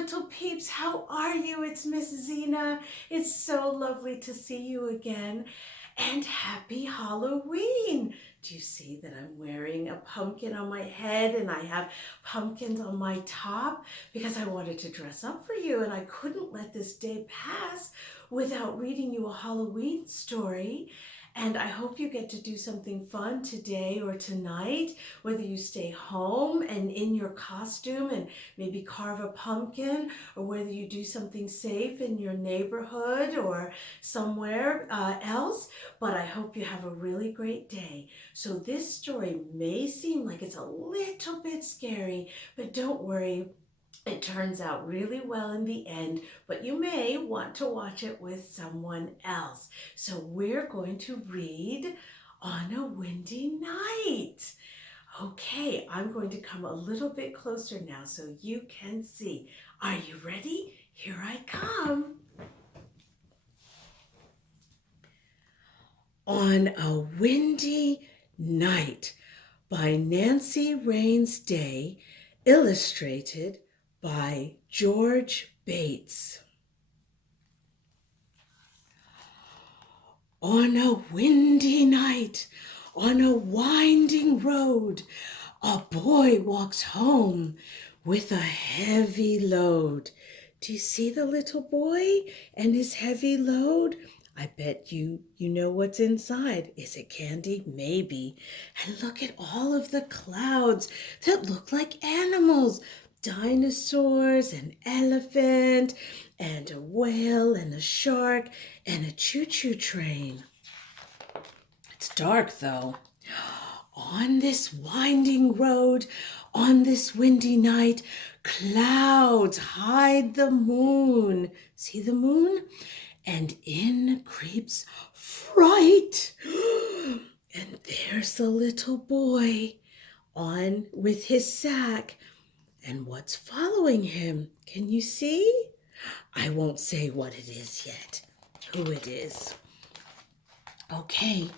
little peeps, how are you? It's Miss Zena. It's so lovely to see you again. And happy Halloween! Do you see that I'm wearing a pumpkin on my head and I have pumpkins on my top? Because I wanted to dress up for you and I couldn't let this day pass without reading you a Halloween story. And I hope you get to do something fun today or tonight, whether you stay home and in your costume and maybe carve a pumpkin, or whether you do something safe in your neighborhood or somewhere else. But I hope you have a really great day. So this story may seem like it's a little bit scary, but don't worry. It turns out really well in the end, but you may want to watch it with someone else. So we're going to read On a Windy Night. Okay, I'm going to come a little bit closer now so you can see. Are you ready? Here I come. On a Windy Night by Nancy Raines Day, illustrated by George Bates. On a windy night, on a winding road, a boy walks home with a heavy load. Do you see the little boy and his heavy load? I bet you know what's inside. Is it candy? Maybe. And look at all of the clouds that look like animals. Dinosaurs, an elephant, and a whale, and a shark, and a choo-choo train. It's dark, though. On this winding road, on this windy night, clouds hide the moon. See the moon? And in creeps fright. And there's the little boy on with his sack. And what's following him? Can you see? I won't say what it is yet, who it is. Okay,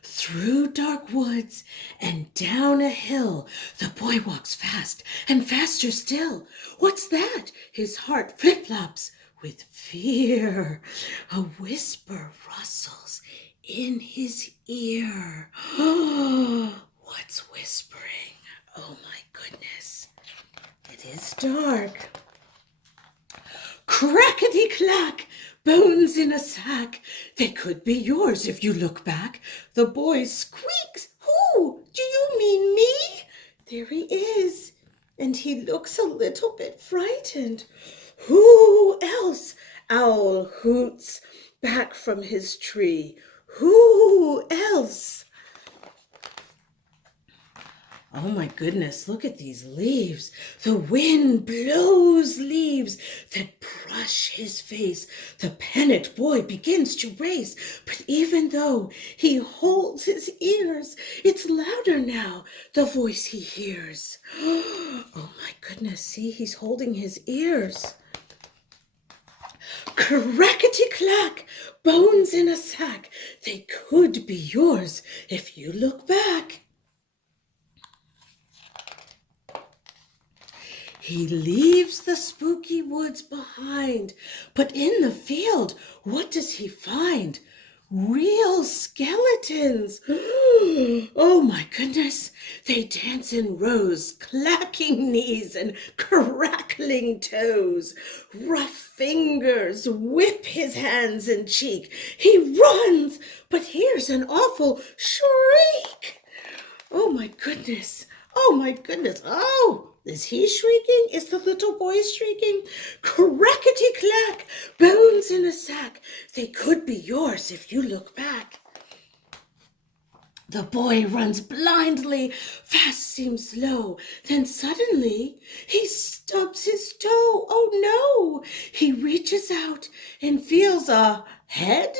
through dark woods and down a hill, the boy walks fast and faster still. What's that? His heart flip-flops with fear. A whisper rustles in his ear. What's whispering? Oh my goodness. It is dark. Crackety-clack, bones in a sack. They could be yours if you look back. The boy squeaks. Who? Do you mean me? There he is, and he looks a little bit frightened. Who else? Owl hoots back from his tree. Who else? Oh my goodness, look at these leaves. The wind blows leaves that brush his face. The panicked boy begins to race, but even though he holds his ears, it's louder now, the voice he hears. Oh my goodness, see, he's holding his ears. Crackety-clack, bones in a sack. They could be yours if you look back. He leaves the spooky woods behind, but in the field, what does he find? Real skeletons. Oh my goodness, they dance in rows, clacking knees and crackling toes. Rough fingers whip his hands and cheek. He runs, but hears an awful shriek. Oh my goodness. Oh my goodness. Oh, is he shrieking? Is the little boy shrieking? Crackety-clack, bones in a sack. They could be yours if you look back. The boy runs blindly, fast seems slow. Then suddenly he stubs his toe. Oh no! He reaches out and feels a head.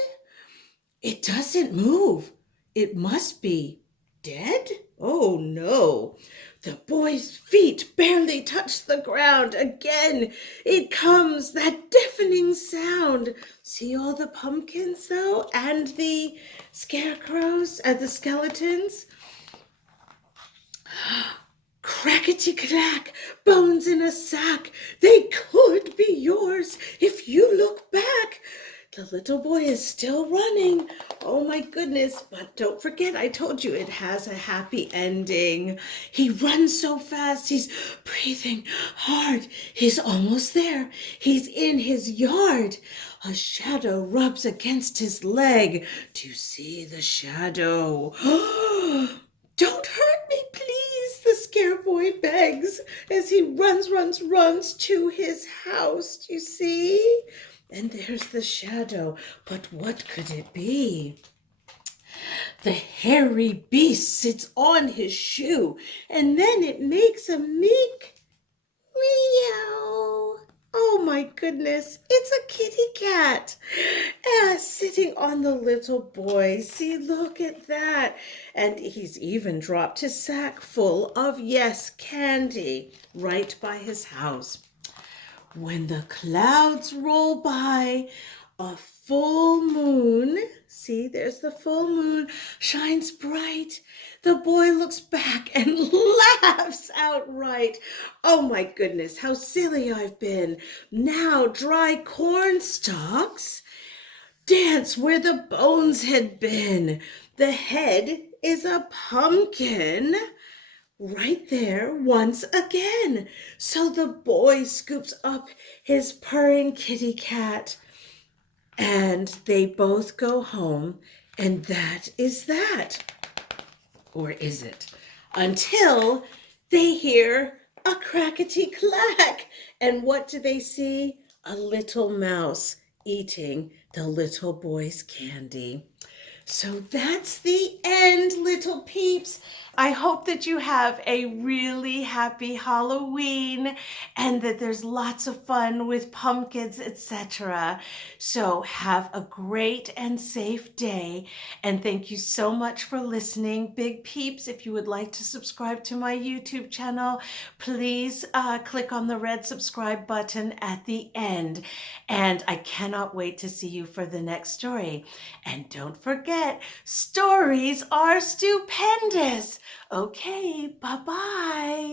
It doesn't move. It must be dead? Oh no. The boy's feet barely touch the ground. Again, it comes, that deafening sound. See all the pumpkins, though, and the scarecrows and the skeletons? Crackety Clickety-clack, bones in a sack. They could be yours if you look back. The little boy is still running. Oh my goodness, but don't forget, I told you it has a happy ending. He runs so fast, he's breathing hard. He's almost there. He's in his yard. A shadow rubs against his leg. Do you see the shadow? Don't hurt me, please, the scare boy begs as he runs to his house. Do you see? And there's the shadow. But what could it be? The hairy beast sits on his shoe, and then it makes a meek meow. Oh my goodness, it's a kitty cat sitting on the little boy. See, look at that. And he's even dropped his sack full of, yes, candy right by his house. When the clouds roll by, a full moon, see, there's the full moon, shines bright. The boy looks back and laughs outright. Oh my goodness, how silly I've been. Now dry corn stalks dance where the bones had been. The head is a pumpkin. Right there once again. So the boy scoops up his purring kitty cat and they both go home, and that is that. Or is it? Until they hear a crackety clack. And what do they see? A little mouse eating the little boy's candy. So that's the end, little peeps. I hope that you have a really happy Halloween and that there's lots of fun with pumpkins, etc. So have a great and safe day. And thank you so much for listening. Big peeps, if you would like to subscribe to my YouTube channel, please click on the red subscribe button at the end. And I cannot wait to see you for the next story. And don't forget, stories are stupendous. Okay, bye-bye.